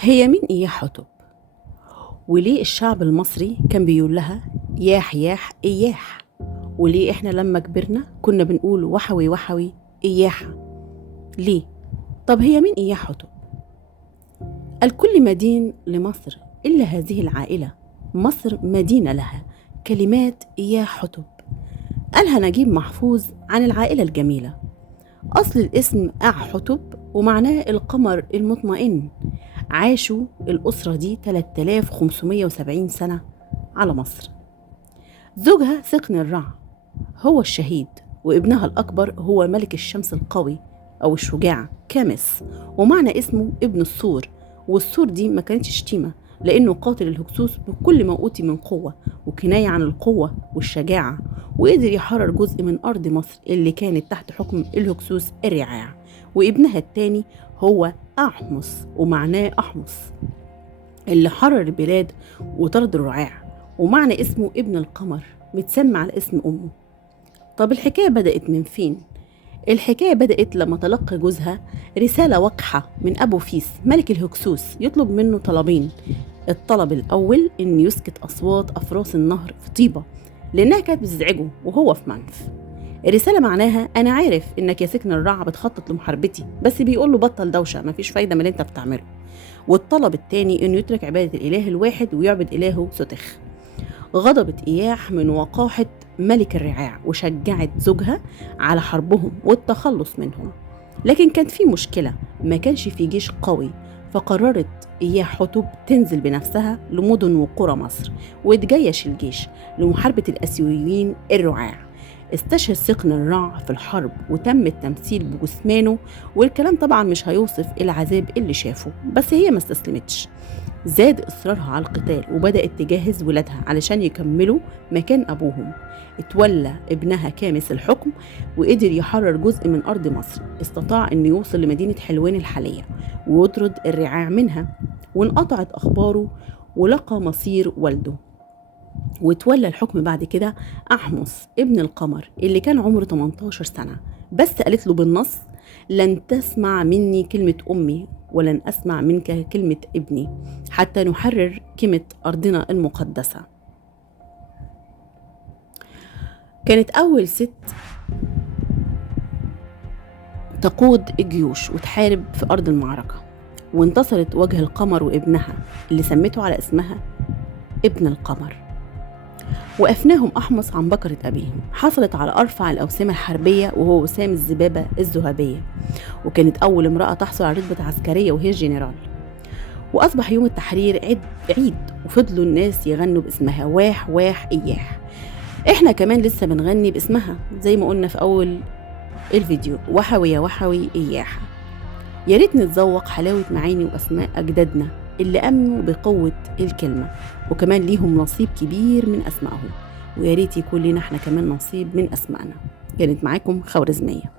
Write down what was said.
هي مين إياح حتب؟ وليه الشعب المصري كان بيقول لها ياح ياح إياح؟ وليه إحنا لما كبرنا كنا بنقول وحوي وحوي إياحة؟ ليه؟ طب هي مين إياح حتب؟ الكل مدين لمصر إلا هذه العائلة، مصر مدينة لها. كلمات إياح حتب قالها نجيب محفوظ عن العائلة الجميلة. أصل الاسم حتب ومعناه القمر المطمئن. عاشوا الأسرة دي 3570 سنة على مصر. زوجها سقن الرع هو الشهيد، وابنها الأكبر هو ملك الشمس القوي أو الشجاع كامس، ومعنى اسمه ابن السور. والسور دي ما كانتش شتيمة، لأنه قاتل الهكسوس بكل ما أوتي من قوة، وكناية عن القوة والشجاعة، وقدر يحرر جزء من أرض مصر اللي كانت تحت حكم الهكسوس الرعاع. وابنها التاني هو أحمس، ومعناه أحمس اللي حرر البلاد وطرد الرعاع، ومعنى اسمه ابن القمر متسمى على اسم أمه. طب الحكاية بدأت من فين؟ الحكاية بدأت لما تلقى جوزها رسالة وقحة من أبو فيس ملك الهكسوس يطلب منه طلبين. الطلب الأول إن يسكت أصوات أفراس النهر في طيبة، لأنها كانت بتزعجه وهو في منف. الرسالة معناها أنا عارف إنك يا سكن الرع بتخطط لمحاربتي، بس بيقول له بطل دوشة، مفيش فايدة من اللي أنت بتعمله. والطلب التاني إنه يترك عبادة الإله الواحد ويعبد إلهه سوتخ. غضبت إياح من وقاحة ملك الرعاع وشجعت زوجها على حربهم والتخلص منهم، لكن كانت في مشكلة، ما كانش في جيش قوي. فقررت إياح حتب تنزل بنفسها لمدن وقرى مصر وتجيش الجيش لمحاربة الأسيويين الرعاع. استشهد سقن الرع في الحرب وتم التمثيل بجثمانه، والكلام طبعا مش هيوصف العذاب اللي شافه، بس هي ما استسلمتش. زاد إصرارها على القتال وبدأت تجهز ولادها علشان يكملوا مكان أبوهم. اتولى ابنها كامس الحكم وقدر يحرر جزء من أرض مصر. استطاع أن يوصل لمدينة حلوان الحالية ويطرد الرعاع منها، وانقطعت أخباره ولقى مصير والده. وتولى الحكم بعد كده أحمس ابن القمر اللي كان عمره 18 سنة، بس قالت له بالنص لن تسمع مني كلمة أمي ولن أسمع منك كلمة ابني حتى نحرر كلمة أرضنا المقدسة. كانت أول ست تقود الجيوش وتحارب في أرض المعركة، وانتصرت وجه القمر وابنها اللي سمته على اسمها ابن القمر. وأفناهم أحمس عن بكرة أبيهم. حصلت على أرفع الأوسمة الحربية وهو وسام الذبابة الذهبية، وكانت أول امرأة تحصل على رتبة عسكرية وهي الجنرال. وأصبح يوم التحرير عيد وفضلوا الناس يغنوا باسمها واح واح إياح. إحنا كمان لسه بنغني باسمها زي ما قلنا في أول الفيديو، وحوي يا وحوي إياح. يا ريت نتذوق حلاوة معاني وأسماء أجدادنا اللي أمنوا بقوة الكلمة، وكمان ليهم نصيب كبير من أسمائهم، ويا ريت يكون لنا احنا كمان نصيب من أسمائنا. كانت معاكم خوارزمية.